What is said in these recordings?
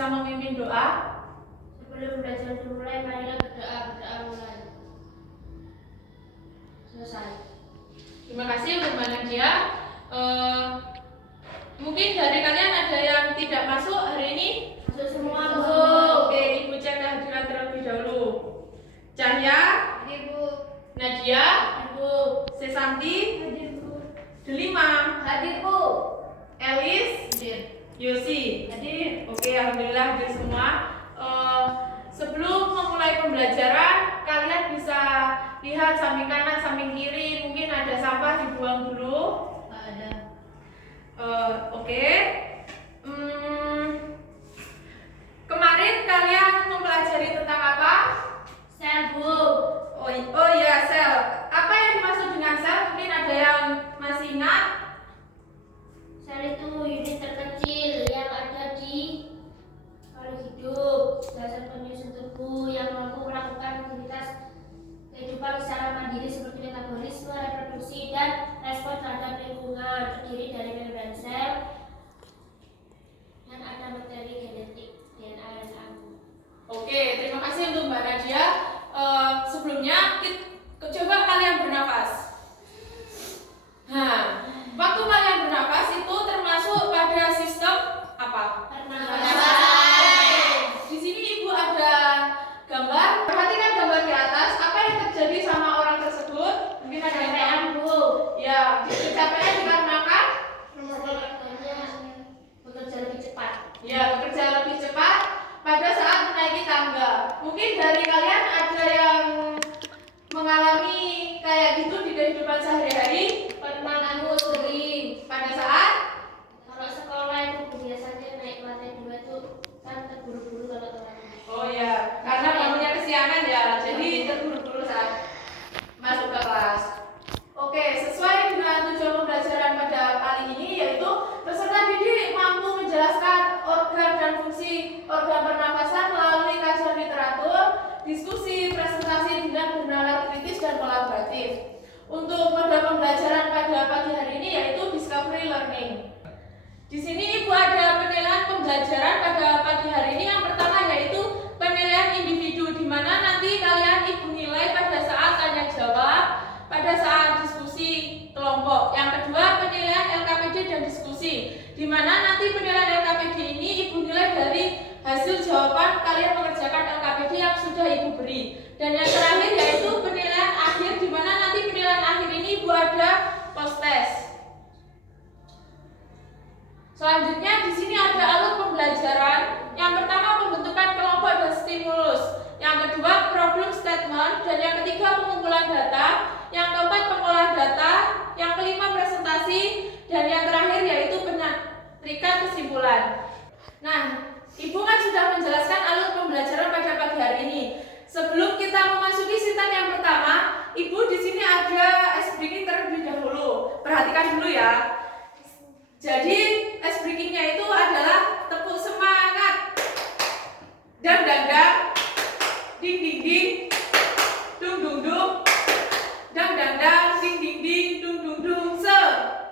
bisa memimpin doa? Sebelum belajar dimulai, marilah berdoa. Berdoa mulai. Selesai. Terima kasih untuk Mbak Nadia. Mungkin dari kalian ada yang tidak masuk hari ini? Masuk semua, Bu. Oke, Ibu cek kehadiran terlebih dahulu. Cahya, Hadir, Bu. Nadia, Ibu. Sesanti, Hadir, Bu. Delima, Hadir, Bu. Elis, Hadir. Yosi. Hadir. Oke, alhamdulillah hadir semua. Sebelum memulai pembelajaran, kalian bisa lihat samping kanan, samping kiri, mungkin ada sampah dibuang dulu. Ada. Oke. Kemarin kalian mempelajari tentang apa? Sel, Bu. Oh ya, sel. Apa yang dimaksud dengan sel? Mungkin ada yang masih ingat? Sel itu unit terkecil yang ada di makhluk hidup, dasar penyusun tubuh yang mampu melakukan aktivitas kehidupan secara mandiri seperti metabolisme, reproduksi, dan respon terhadap lingkungan. Terdiri dari membran sel dan ada materi genetik DNA dan RNA. Oke, terima kasih untuk Mbak Nadia. Sebelumnya coba kalian bernafas. Nah, waktu kalian bernafas itu termasuk pada sistem apa? Pernafasan. Di sini Ibu ada gambar. Perhatikan gambar di atas. Apa yang terjadi sama orang tersebut? Mungkin ada yang tahu? Kecapean, Bu. Ya, kecapean dikarenakan Bekerja lebih cepat. ya bekerja lebih cepat pada saat menaiki tangga. Mungkin dari kalian ada yang mengalami kayak gitu di kehidupan sehari-hari. Pernah, aku sering. Pada saat Kalau sekolah itu biasanya naik lantai 2 itu kan terburu-buru kalau teman. oh ya, karena bangunnya kesiangan ya, jadi terburu-buru saat masuk ke kelas. Oke, sesuai dengan tujuan pembelajaran pada kali ini yaitu peserta didik mampu menjelaskan organ dan fungsi organ pernafasan melalui kajian literatur, diskusi, presentasi dengan bernalar kritis dan kolaboratif. Untuk mode pembelajaran pada pagi hari ini yaitu discovery learning. Di sini Ibu ada penilaian pembelajaran pada pagi hari ini. Yang pertama yaitu penilaian individu, di mana nanti kalian Ibu nilai pada saat tanya jawab, pada saat diskusi kelompok. Yang kedua penilaian LKPD dan diskusi, di mana nanti penilaian LKPD ini Ibu nilai dari hasil jawaban kalian mengerjakan LKPD yang sudah Ibu beri. Dan yang terakhir yaitu penilaian akhir, di mana nanti penilaian akhir ini Ibu ada post test. Selanjutnya di sini ada alur pembelajaran. Yang pertama pembentukan kelompok dan stimulus. Yang kedua problem statement, dan yang ketiga pengumpulan data. Yang keempat pengolahan data. Yang kelima presentasi, dan yang terakhir yaitu penyelidikan kesimpulan. Nah, Ibu kan sudah menjelaskan alur pembelajaran pada pagi hari ini. Sebelum kita memasuki sitan yang pertama, Ibu di sini ada ice breaking terlebih dahulu. Perhatikan dulu ya. Jadi ice breakingnya itu adalah tepuk semangat, dang dang dang, ding ding ding, dung dung dung, dang dang dang, ding ding ding, dung dung dung, se,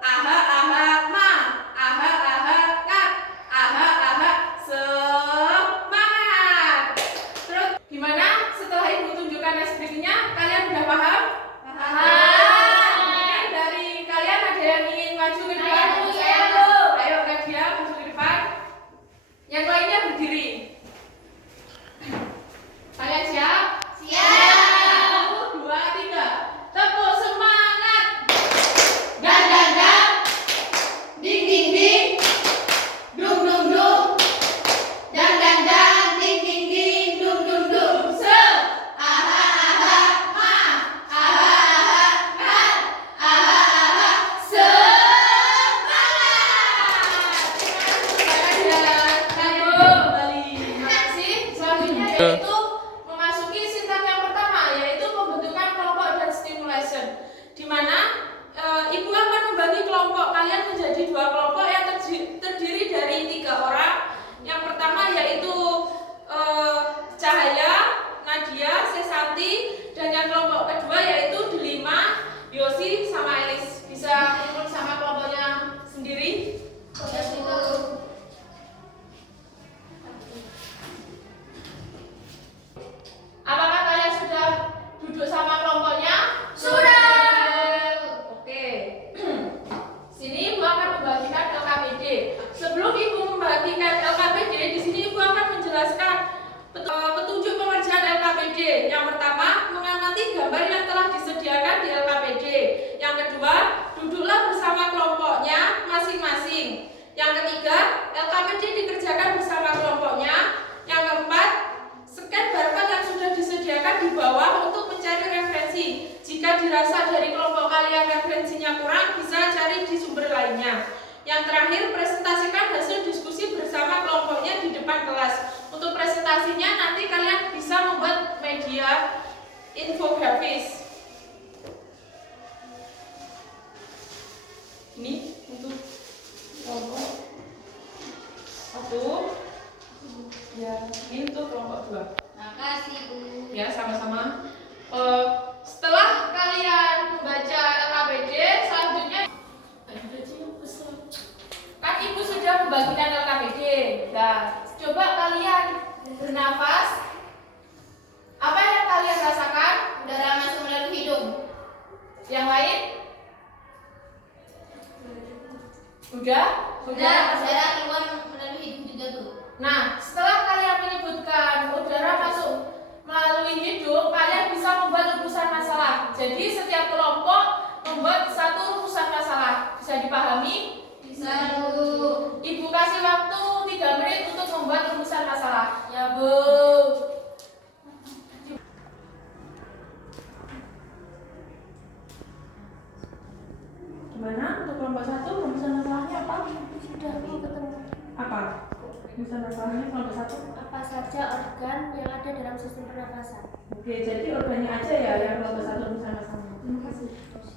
aha aha ma, aha aha kat, aha aha semangat. Terus gimana setelah Ibu tunjukkan ice breakingnya, kalian udah paham? Paham. Mungkin dari kalian ada yang ingin maju ke depan? Ayo Nadia maju ke depan. Yang lainnya berdiri. Kalian siap? Siap. 1, 2, 3. Tepuk semangat. Dan dan dan. Ding ding ding. Dung dung dung. Dan dan dan. Ding ding ding. Dung dung dung. Se. Aha aha ma. Aha aha kan. Aha aha semangat. Terima kasih. Selanjutnya yaitu memasuki sintak yang pertama, yaitu pembentukan kelompok dan stimulation. Di mana Ibu akan membagi kelompok kalian menjadi 2 kelompok yang terdiri dari 3 orang. Yang pertama yaitu Cahaya, Nadia, Sesanti, dan yang kelompok kedua yaitu Delima, Yosi, sama Elis. Bisa kumpul sama kelompoknya sendiri. presentasinya nanti kalian bisa membuat media infografis. Ini untuk kelompok 1. Ya, ini untuk kelompok 2. Makasih, Bu. Ya, sama-sama. Setelah kalian membaca LKPD, selanjutnya kan Ibu sudah membagikan LKPD. Nah, coba kalian bernafas. Apa yang kalian rasakan? Udara masuk melalui hidung. Yang lain? Udah? Udara keluar melalui hidung juga, Bu. Nah, setelah kalian menyebutkan udara masuk melalui hidung, kalian bisa membuat rumusan masalah. Jadi setiap kelompok membuat satu rumusan masalah. Bisa dipahami? Bisa, Bu. Ibu kasih waktu 3 menit untuk membuat rumusan masalah. Ya, Bu. Gimana untuk kelompok 1 rumusan masalahnya apa? Sudah aku ketemu. Apa? Rumusan masalahnya kelompok 1? Apa saja organ yang ada dalam sistem pernafasan? Oke, jadi organnya aja ya yang kelompok 1 rumusan masalahnya. Terima kasih.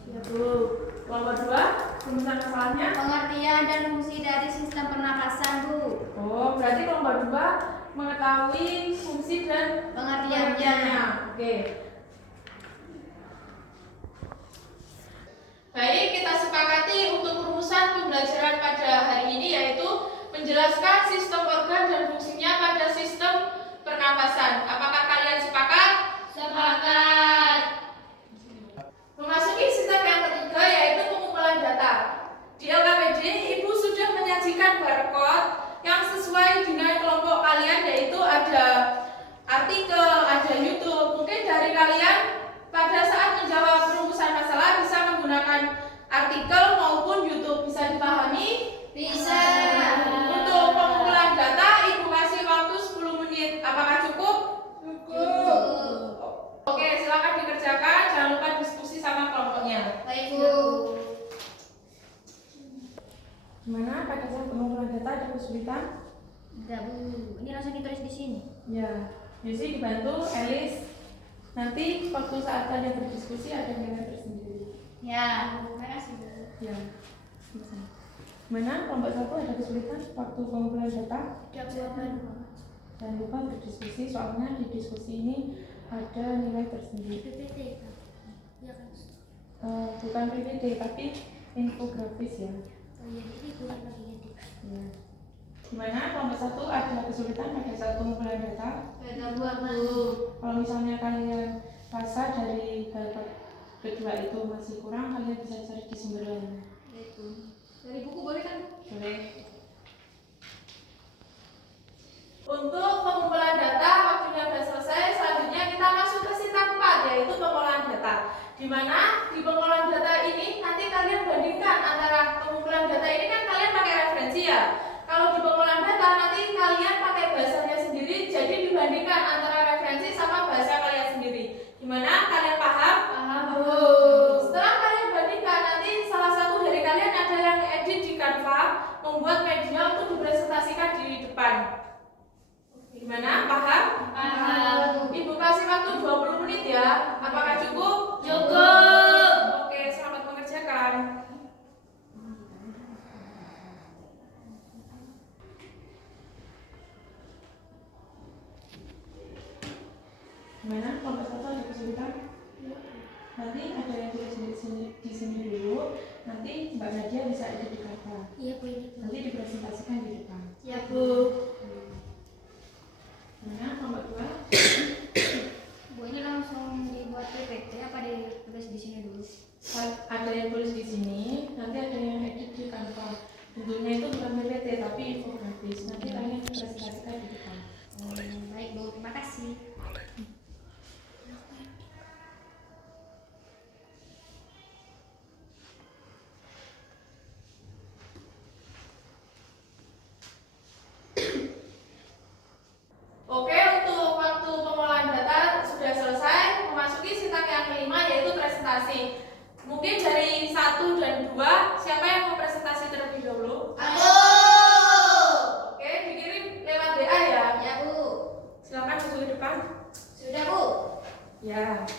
Ya, Bu. Kelompok 2 rumusan masalahnya? Pengertian dan fungsi dari sistem pernapasan, Bu. Oh, berarti kelompok 2 mengetahui fungsi dan Pengertiannya. Oke. Baik, kita sepakati untuk rumusan pembelajaran pada hari ini yaitu menjelaskan sistem organ dan fungsinya pada sistem pernapasan. Apakah kalian sepakat? Sepakat. Memasuki sistem yang ketiga yaitu pengumpulan data. Di LKPD, Ibu sudah menyajikan barcode yang sesuai dengan kelompok kalian yaitu ada artikel, ada YouTube. Mungkin dari kalian pada saat menjawab rumusan masalah bisa menggunakan artikel maupun YouTube. Bisa dipahami? Bisa. Untuk pengumpulan data, Ibu kasih waktu 10 menit. Apakah cukup? Cukup. Oke, silakan dikerjakan. Jangan lupa diskusi sama kelompoknya. Baik, Bu. Gimana pada saat pengumpulan data ada kesulitan? Enggak, Bu. Ini langsung ditulis di sini. Ya, Yusi dibantu, Elis. Nanti waktu saat kalian berdiskusi ada nilai tersendiri. Ya. Terima kasih, Bu. Ya, bisa. Mana kelompok 1 ada kesulitan waktu pengumpulan data? Tidak buatan. Jangan lupa berdiskusi, soalnya di diskusi ini ada nilai tersendiri. PPT, Pak. Ya kan? Bukan PPT, tapi infografis ya. Oh iya, ini bukan bagian di. Ya. Gimana kelompok 1 ada kesulitan pada saat pengumpulan data? Beda buat, Bu. Kalau misalnya kalian rasa dari babak kedua itu masih kurang, kalian bisa cari di sumber lain. Dari buku boleh kan? Boleh. Untuk pengumpulan data, waktunya sudah selesai. Selanjutnya kita masuk ke sita 4, yaitu pengolahan data. Di mana di pengolahan data ini nanti kalian bandingkan antara pengumpulan data ini kan kalian pakai referensi ya. Kalau di pengolahan data nanti kalian pakai bahasanya sendiri, jadi dibandingkan antara referensi sama bahasa kalian sendiri. Gimana? Kalian paham? Paham, Bu. Setelah kalian bandingkan, nanti salah satu dari kalian ada yang edit di Canva, membuat media untuk dipresentasikan di depan. Gimana? Paham? Paham. Ibu kasih waktu 20 menit ya. Apakah cukup? Cukup. Oke, selamat mengerjakan. Gimana? Kelompok 1 ada kesulitan? Nanti ada yang tulis di sini dulu. Nanti Mbak Nadia bisa edit di Canva. Iya, Bu, ini. Nanti dipresentasikan di depan. Ya, Bu. Gimana? Kelompok 2? Bu, ini langsung dibuat PPT apa ditulis di sini dulu? Ada yang tulis di sini, nanti ada yang edit di Canva. Bentuknya itu bukan PPT tapi infografis. Nanti kalian presentasikan di depan. Baik, Bu. Terima kasih. Ya.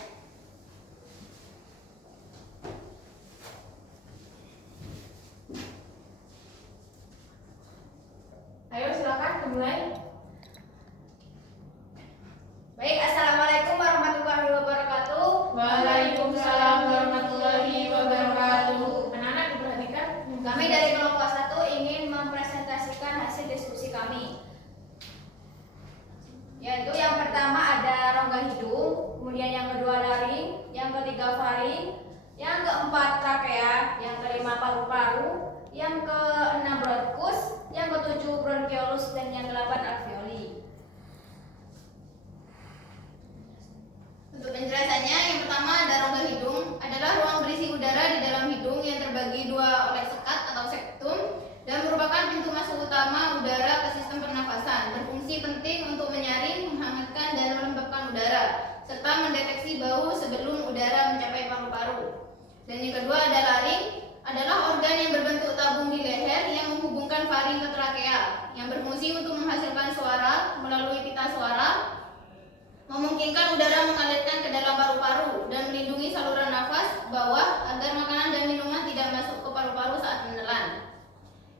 Ayo silakan dimulai. Baik, assalamualaikum warahmatullahi wabarakatuh. Waalaikumsalam warahmatullahi wabarakatuh. Anak-anak diperhatikan. Kami dari kelompok 1 ingin mempresentasikan hasil diskusi kami. Yaitu yang pertama ada rongga hidung, kemudian yang kedua laring, yang ketiga faring, yang keempat trakea, yang kelima paru-paru, yang keenam bronkus, yang ketujuh bronkiolus, dan yang kedelapan alveoli. Untuk penjelasannya, yang pertama ada rongga hidung adalah ruang berisi udara di dalam hidung yang terbagi dua oleh sekat atau septum dan merupakan pintu masuk utama udara ke sistem pernafasan. Berfungsi penting untuk menyaring, menghangatkan, dan melembabkan udara serta mendeteksi bau sebelum udara mencapai paru-paru. Dan yang kedua ada laring, adalah organ yang berbentuk tabung di leher yang menghubungkan faring ke trakea, yang berfungsi untuk menghasilkan suara melalui pita suara, memungkinkan udara mengalirkan ke dalam paru-paru dan melindungi saluran nafas bawah agar makanan dan minuman tidak masuk ke paru-paru saat menelan.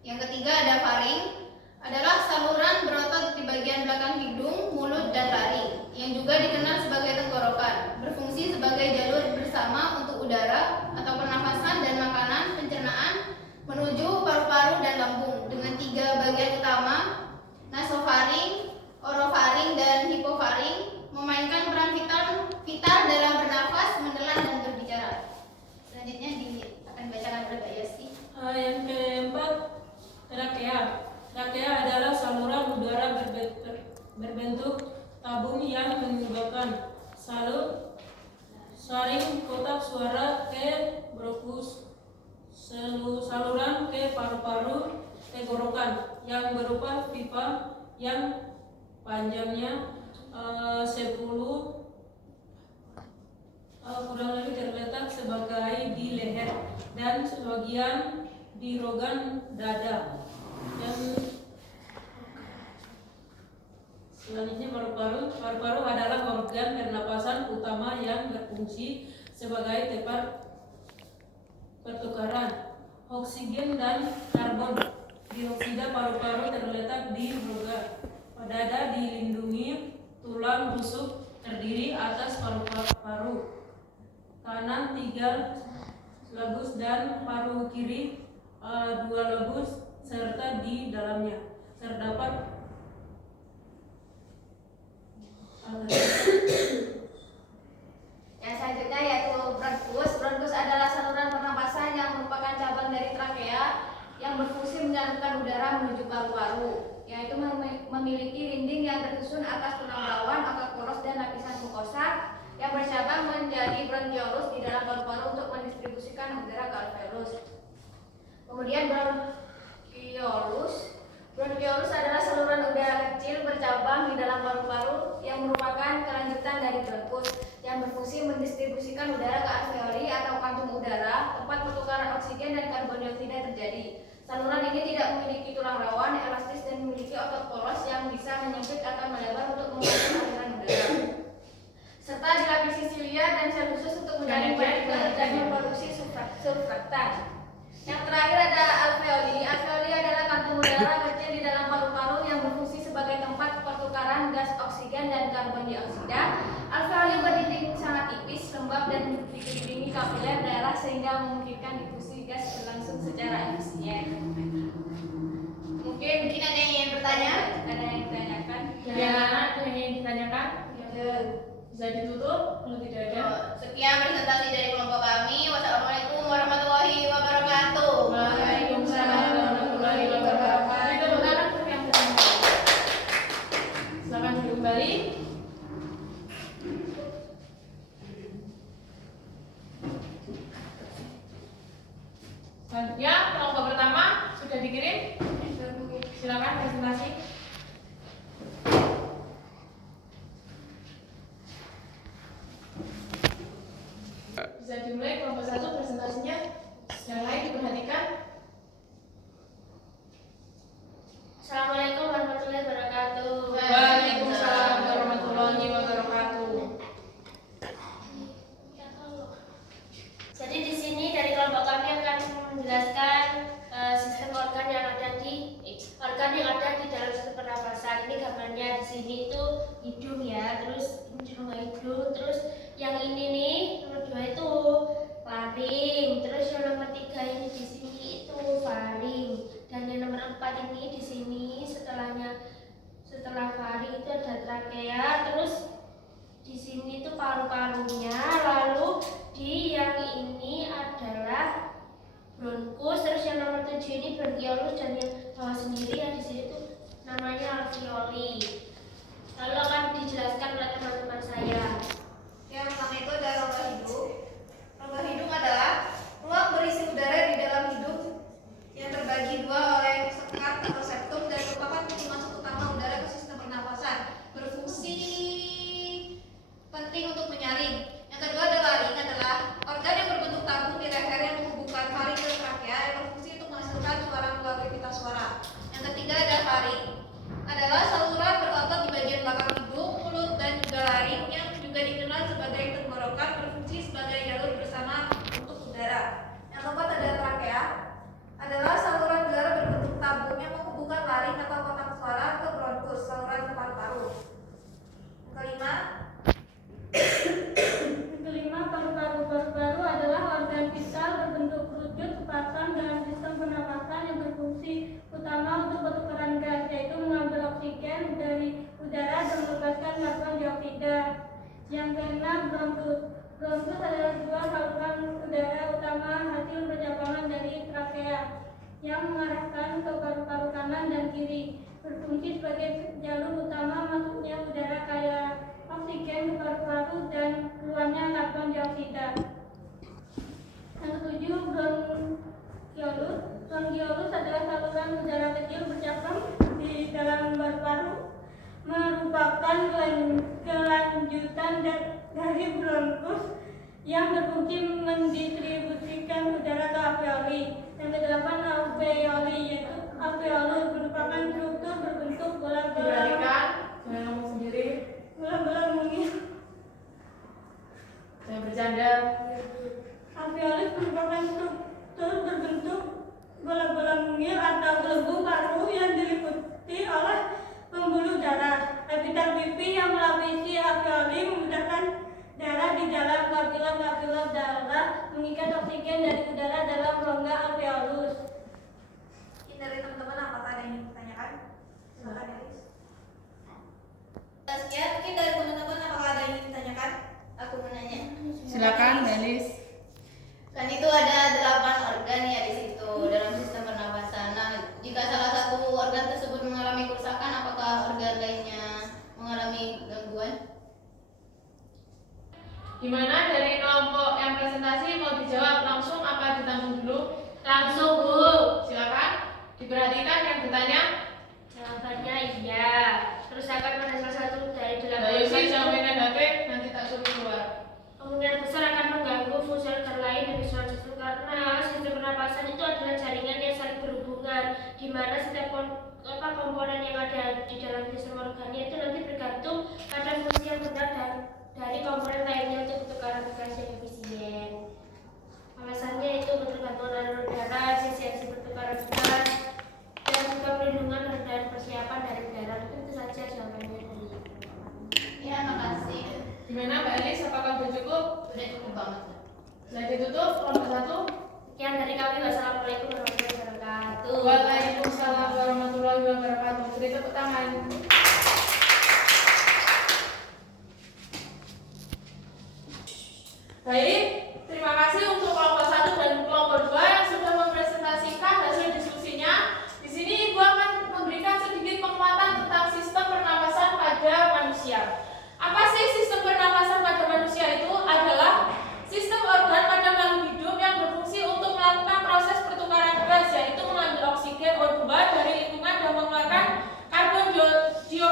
Yang ketiga ada faring, adalah saluran berotot di bagian belakang hidung, mulut, dan laring, yang juga dikenal sebagai tenggorokan, berfungsi sebagai jalur bersama untuk udara atau pernafasan dan makanan pencernaan menuju paru-paru dan lambung dengan 3 bagian utama, nasofaring, orofaring, dan hipofaring, memainkan peran vital dalam bernafas, menelan, dan berbicara. Selanjutnya akan dibacakan oleh Mbak Yasti. Yang keempat, trakea. Trakea adalah saluran udara berbentuk tabung yang menyebabkan saring kotak suara ke bronkus, saluran ke paru-paru, tenggorokan yang berupa pipa yang panjangnya 10 kurang lebih terletak sebagai di leher dan sebagian di rongga dada. Dan selanjutnya paru-paru adalah organ pernapasan utama yang berfungsi sebagai tempat pertukaran oksigen dan karbon dioksida. Paru-paru terletak di rongga dada, dilindungi tulang rusuk terdiri atas paru-paru kanan 3 lobus dan paru kiri 2 lobus, serta di dalamnya terdapat Yang selanjutnya yaitu bronkus. Bronkus adalah saluran pernapasan yang merupakan cabang dari trakea yang berfungsi menyalurkan udara menuju paru-paru, yaitu memiliki dinding yang tersusun atas tulang rawan, otot poros, dan lapisan mukosa yang bercabang menjadi bronkiolus di dalam paru-paru untuk mendistribusikan udara ke alveolus. Kemudian bronkiolus adalah saluran udara kecil bercabang di dalam paru-paru yang merupakan kelanjutan dari bronkus yang berfungsi mendistribusikan udara ke alveoli atau kantung udara, tempat pertukaran oksigen dan karbon dioksida terjadi. Saluran ini tidak memiliki tulang rawan, elastis, dan memiliki otot poros yang bisa menyempit atau melebar untuk membantu aliran udara, serta dilapisi silia dan sel khusus untuk menjaring partikel dan memproduksi surfaktan. Yang terakhir ada alveoli. Alveoli adalah kantung udara kecil di dalam paru-paru yang berfungsi sebagai tempat pertukaran gas oksigen dan karbon dioksida. Alveoli berdinding sangat tipis, lembab, dan dikelilingi kapiler darah sehingga memungkinkan difusi gas berlangsung secara efisien. Mungkin ada yang ingin bertanya? Ada yang ditanyakan? Ya, ada yang ingin ditanyakan? Bisa ditutup kalau tidak ada. Sekian presentasi dari kelompok kami. Wassalamualaikum warahmatullahi wabarakatuh. Waalaikumsalam warahmatullahi wabarakatuh. Itu bukan yang bertanya. Silakan duduk kembali. Selanjutnya kelompok pertama sudah dikirim. Silakan presentasi. Bisa dimulai kelompok 1 presentasinya. Yang lain diperhatikan. Assalamualaikum warahmatullahi wabarakatuh. Waalaikumsalam warahmatullahi wabarakatuh. sini itu hidung ya, terus ini juga hidung, terus yang ini nih nomor 2 itu laring, terus yang nomor 3 ini di sini itu faring, dan yang nomor 4 ini di sini setelah faring itu ada trakea, terus di sini itu paru-parunya, lalu di yang ini adalah bronkus, terus yang nomor 7 ini bronkiolus, dan yang bawah sendiri yang di sini itu namanya alveoli. Lalu akan dijelaskan oleh teman-teman saya. Yang pertama itu ada rongga hidung. Rongga hidung adalah ruang berisi udara di dalam hidung yang terbagi dua oleh sekat atau septum dan merupakan pintu masuk utama udara ke sistem pernapasan. Berfungsi penting untuk menyaring. Yang kedua ada laring, adalah organ yang berbentuk tabung di leher yang menghubungkan faring ke trakea yang berfungsi untuk menghasilkan suara melalui pita suara. Yang ketiga ada faring, adalah saluran berotot di bagian belakang hidung, mulut, dan juga laring yang juga dikenal sebagai tenggorokan, berfungsi sebagai jalur bersama untuk udara. Yang keempat ada trakea, adalah saluran udara berbentuk tabung yang menghubungkan laring atau kotak suara ke bronkus, saluran ke paru-paru. Yang kelima, paru-paru adalah organ vital berbentuk kerucut sepasang dalam sistem pernapasan yang berfungsi utama untuk pertukaran gas, yaitu mengambil oksigen dari udara dan melepaskan karbon dioksida. Yang keenam, bronkus. Bronkus adalah sebuah saluran udara utama hasil percabangan dari trakea yang mengarahkan ke paru-paru kanan dan kiri, berfungsi sebagai jalur utama masuknya udara kaya oksigen ke paru-paru dan keluarnya karbon dioksida. Yang ketujuh, bronkiolus. Bronkiolus adalah saluran udara kecil bercabang di dalam paru-paru, merupakan kelanjutan dari bronkus yang berfungsi mendistribusikan udara ke alveoli. Yang kedelapan, alveoli, yaitu alveolus merupakan struktur berbentuk bola-bola. diperhatikan, jangan ngomong sendiri, Bola-bola mungil. jangan bercanda. Alveolus merupakan struktur berbentuk bola-bola mungil atau gelembung paru yang diliputi oleh pembuluh darah. Epitel pipi yang melapisi alveoli memudahkan darah di dalam kapilor-kapilor darah mengikat oksigen dari udara dalam rongga alveolus. Ini dari teman-teman, apakah ada yang ingin ditanyakan? Silakan, Elis. Sekian, mungkin dari teman-teman apakah ada yang ingin ditanyakan? Aku mau nanya. Silakan, Delis. Kan itu ada 8 organ ya di situ dalam sistem pernapasan. Nah, jika salah satu organ tersebut mengalami kerusakan, apakah organ lainnya mengalami gangguan? Gimana dari kelompok yang presentasi, mau dijawab langsung apa ditanggung dulu? Langsung, Bu. Silakan. Diperhatikan yang bertanya. Jawabannya iya. Terus akan pada salah satu dari Mbak 8 Yusi jangan mainan HP, nanti tak suruh keluar. kemungkinan besar akan mengganggu fungsi organ lain dari suatu sistem, karena sistem pernapasan itu adalah jaringan yang saling berhubungan, di mana setiap komponen yang ada di dalam sistem organnya itu nanti bergantung pada fungsi yang benar dan dari komponen lainnya untuk pertukaran gas yang efisien. Alasannya itu ketergantungan alur udara, efisiensi pertukaran gas, dan juga perlindungan dan persiapan dari udara. Itu saja jawabannya dari. Ya, makasih. Gimana Mbak Elis, apakah sudah cukup? Sudah cukup banget. Sudah ditutup kelompok 1. Sekian dari kami. Wassalamualaikum warahmatullahi wabarakatuh. Waalaikumsalam warahmatullahi wabarakatuh. Beri tepuk tangan. Baik, terima kasih untuk kelompok 1 dan kelompok 2 yang sudah mempresentasikan hasil diskusinya. Di sini Ibu akan memberikan sedikit penguatan tentang sistem pernapasan pada manusia. Apa sih sistem pernapasan pada manusia itu? Adalah sistem organ pada makhluk hidup yang berfungsi untuk melakukan proses pertukaran gas, yaitu mengambil oksigen O2 dari lingkungan dan mengeluarkan karbon dioksida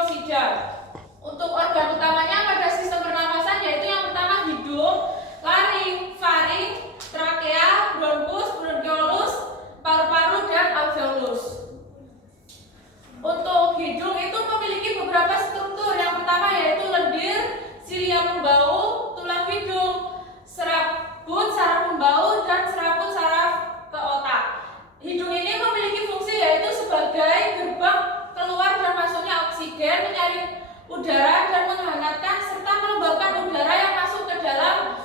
udara dan menghangatkan serta melembabkan udara yang masuk ke dalam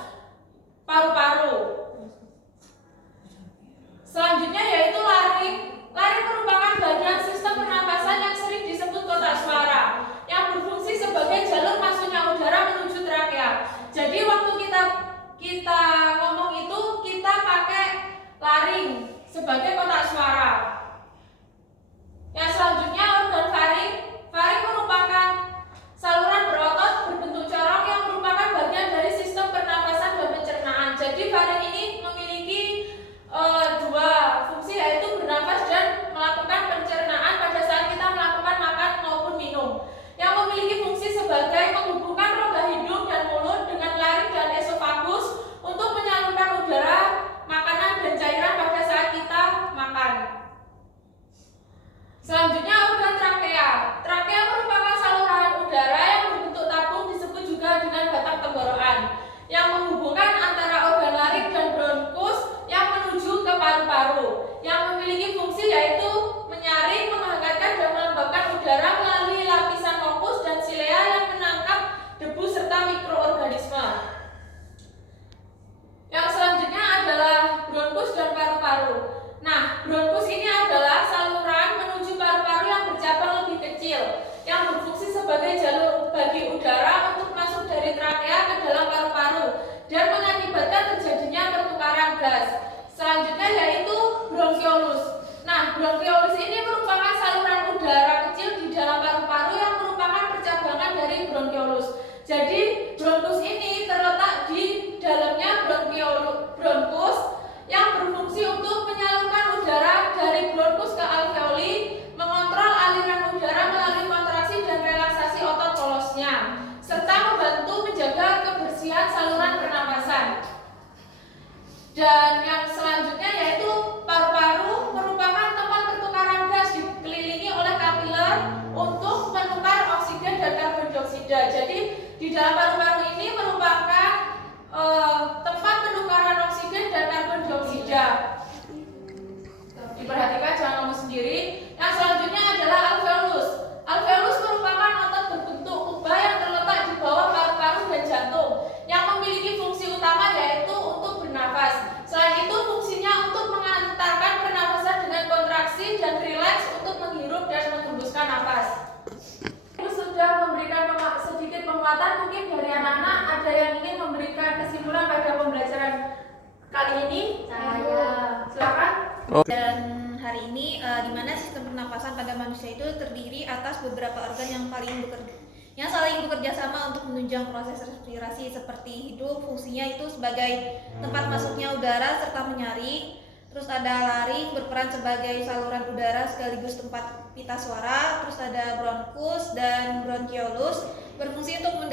paru-paru. Selanjutnya yaitu laring. Laring merupakan bagian sistem pernapasan yang sering disebut kotak suara yang berfungsi sebagai jalur masuknya udara menuju trakea. Jadi waktu kita ngomong itu kita pakai laring sebagai kotak suara. Yang selanjutnya organ faring. Faring merupakan saluran berotot berbentuk corong yang merupakan bagian dari sistem pernapasan dan pencernaan. Jadi faring ini memiliki dua fungsi, yaitu bernafas dan melakukan pencernaan pada saat kita melakukan makan maupun minum. Yang memiliki fungsi sebagai menghubungkan rongga hidung dan mulut dengan laring dan esofagus untuk menyalurkan udara, makanan dan cairan pada saat kita makan. Selanjutnya organ trakea. Trakea merupakan saluran udara yang berbentuk tabung, disebut juga dengan batang tenggorokan, yang menghubungkan antara organ laring dan bronkus yang menuju ke paru-paru, yang memiliki fungsi yaitu menyaring, menghangatkan dan melembabkan udara melalui lapisan mukus dan silea yang menangkap debu serta mikroorganisme. Yang selanjutnya adalah bronkus dan paru-paru. Nah, bronkus ini adalah saluran menuju paru-paru yang bercabang lebih kecil, yang berfungsi sebagai jalur bagi udara untuk masuk dari trakea ke dalam paru-paru dan mengakibatkan terjadinya pertukaran gas. Selanjutnya yaitu bronkiolus. Nah, bronkiolus ini merupakan saluran udara kecil di dalam paru-paru yang merupakan percabangan dari bronkiolus. Jadi, bronkus ini terletak di dalamnya bronkus yang berfungsi untuk menyalurkan udara dari bronkus ke alveoli, mengontrol aliran udara melalui kontraksi dan relaksasi otot polosnya, serta membantu menjaga kebersihan saluran pernapasan. Dan yang selanjutnya yaitu paru-paru merupakan tempat pertukaran gas dikelilingi oleh kapiler untuk menukar oksigen dan karbon dioksida. Jadi di dalam paru-paru ini merupakan tempat penukaran oksigen dan karbon dioksida. Diperhatikan, jangan ngomong sendiri. Yang selanjutnya adalah alveolus. Alveolus merupakan otot berbentuk kubah yang terletak di bawah paru-paru dan jantung, yang memiliki fungsi utama yaitu untuk bernafas. Selain itu fungsinya untuk mengantarkan pernafasan dengan kontraksi dan rileks untuk menghirup dan menghembuskan nafas. Ibu sudah memberikan sedikit penguatan, mungkin dari anak-anak ada yang ingin memberikan kesimpulan pada pembelajaran kali ini. Silakan. Dan hari ini di mana sistem pernapasan pada manusia itu terdiri atas beberapa organ yang saling bekerja sama untuk menunjang proses respirasi, seperti hidung, fungsinya itu sebagai tempat masuknya udara serta menyaring. Terus ada laring berperan sebagai saluran udara sekaligus tempat pita suara. Terus ada bronkus dan bronkiolus berfungsi untuk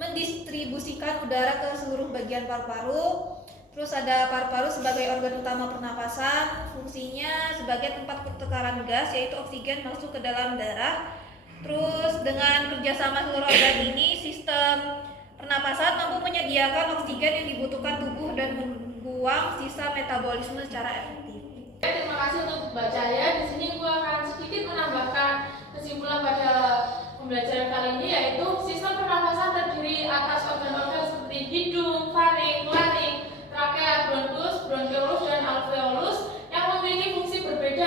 mendistribusikan udara ke seluruh bagian paru-paru. Terus ada paru-paru sebagai organ utama pernapasan, fungsinya sebagai tempat pertukaran gas yaitu oksigen masuk ke dalam darah. Terus dengan kerjasama seluruh organ ini, sistem pernapasan mampu menyediakan oksigen yang dibutuhkan tubuh dan membuang sisa metabolisme secara efektif. Terima kasih untuk bacanya. Di sini gua akan sedikit menambahkan kesimpulan pada pembelajaran kali ini, yaitu sistem pernapasan terdiri atas organ-organ seperti hidung, faring, laring, trakea, bronkus, bronkiolus, dan alveolus yang memiliki fungsi berbeda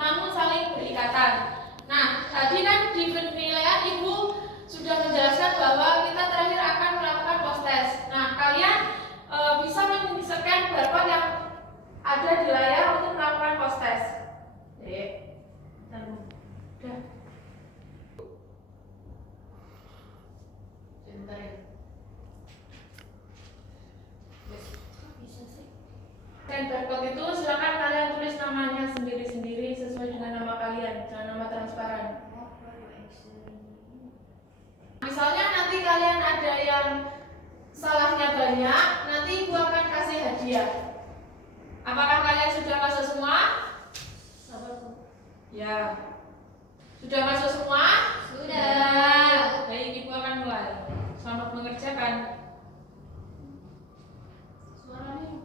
namun saling berikatan. Nah, tadi kan di penilaian Ibu sudah menjelaskan bahwa kita terakhir akan melakukan post test. Nah, kalian bisa men-scan barcode yang ada di layar untuk melakukan post test. Udah. Sebentar ya. Dan barcode itu silakan kalian tulis namanya sendiri-sendiri sesuai dengan nama kalian, jangan nama transparan. Misalnya nanti kalian ada yang salahnya banyak, nanti Ibu akan kasih hadiah. Apakah kalian sudah masuk semua? Ya. Sudah masuk semua? Sudah. Baik, Ibu akan mulai. Selamat mengerjakan. Suaranya.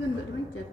Enggak dipencet.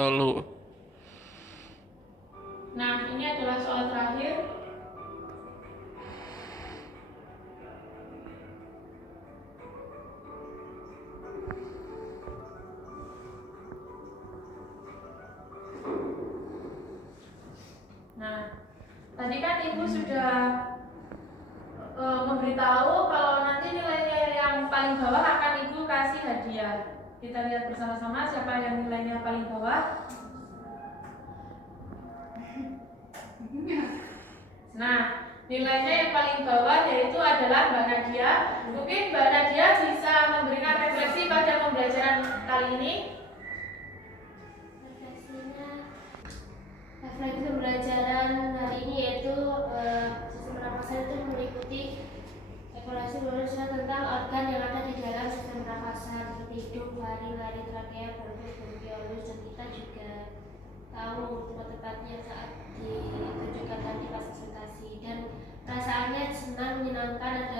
Lalu Nah, ini adalah soal terakhir. Nah, tadi kan Ibu sudah memberitahu kalau nanti nilainya yang paling bawah akan Ibu kasih hadiah. Kita lihat bersama-sama siapa yang nilainya paling bawah. Nah, nilainya yang paling bawah yaitu adalah Mbak Nadia. Mungkin Mbak Nadia bisa memberikan refleksi pada pembelajaran kali ini. Refleksi pembelajaran hari ini yaitu sistem pernapasan itu meliputi evaluasi berusaha tentang organ yang ada di dalam sistem pernapasan seperti hidung, lari, trakea, bronkiolus, dan kita juga tahu tempat-tempatnya saat ditunjukkan tadi pas presentasi, dan perasaannya senang, menyenangkan,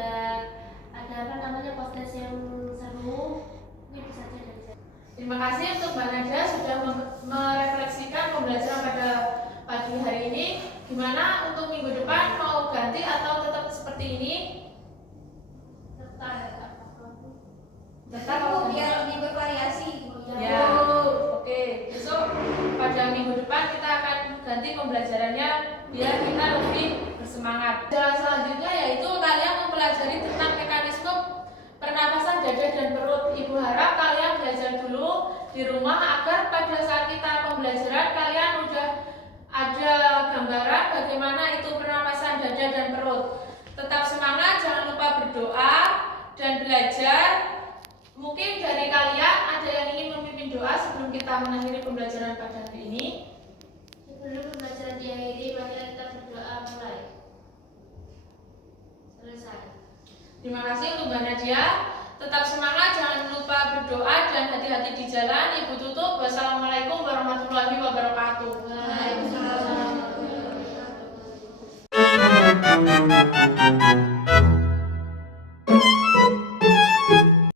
ada apa namanya podcast yang seru. Ini bisa saja dari saya. Terima kasih untuk Mbak Nadia sudah merefleksikan pembelajaran pada pagi hari ini. Gimana untuk minggu depan, mau ganti atau tetap seperti ini? Tetap biar lebih bervariasi. Ya, oke. Besok pada minggu depan kita akan ganti pembelajarannya biar kita lebih bersemangat. Jalan selanjutnya yaitu kalian mempelajari tentang mekanisme pernapasan dada dan perut. Ibu harap kalian belajar dulu di rumah agar pada saat kita pembelajaran kalian udah ada gambaran bagaimana itu pernapasan dada dan perut. Tetap semangat, jangan lupa berdoa dan belajar. Mungkin dari kalian ada yang ingin memimpin doa sebelum kita mengakhiri pembelajaran pada hari ini. Sebelum pembelajaran diakhiri, marilah kita berdoa mulai. Selesai. Terima kasih untuk Mbak Nadia. Tetap semangat, jangan lupa berdoa dan hati-hati di jalan. Ibu tutup. Wassalamualaikum warahmatullahi wabarakatuh. Waalaikumsalam warahmatullahi wabarakatuh.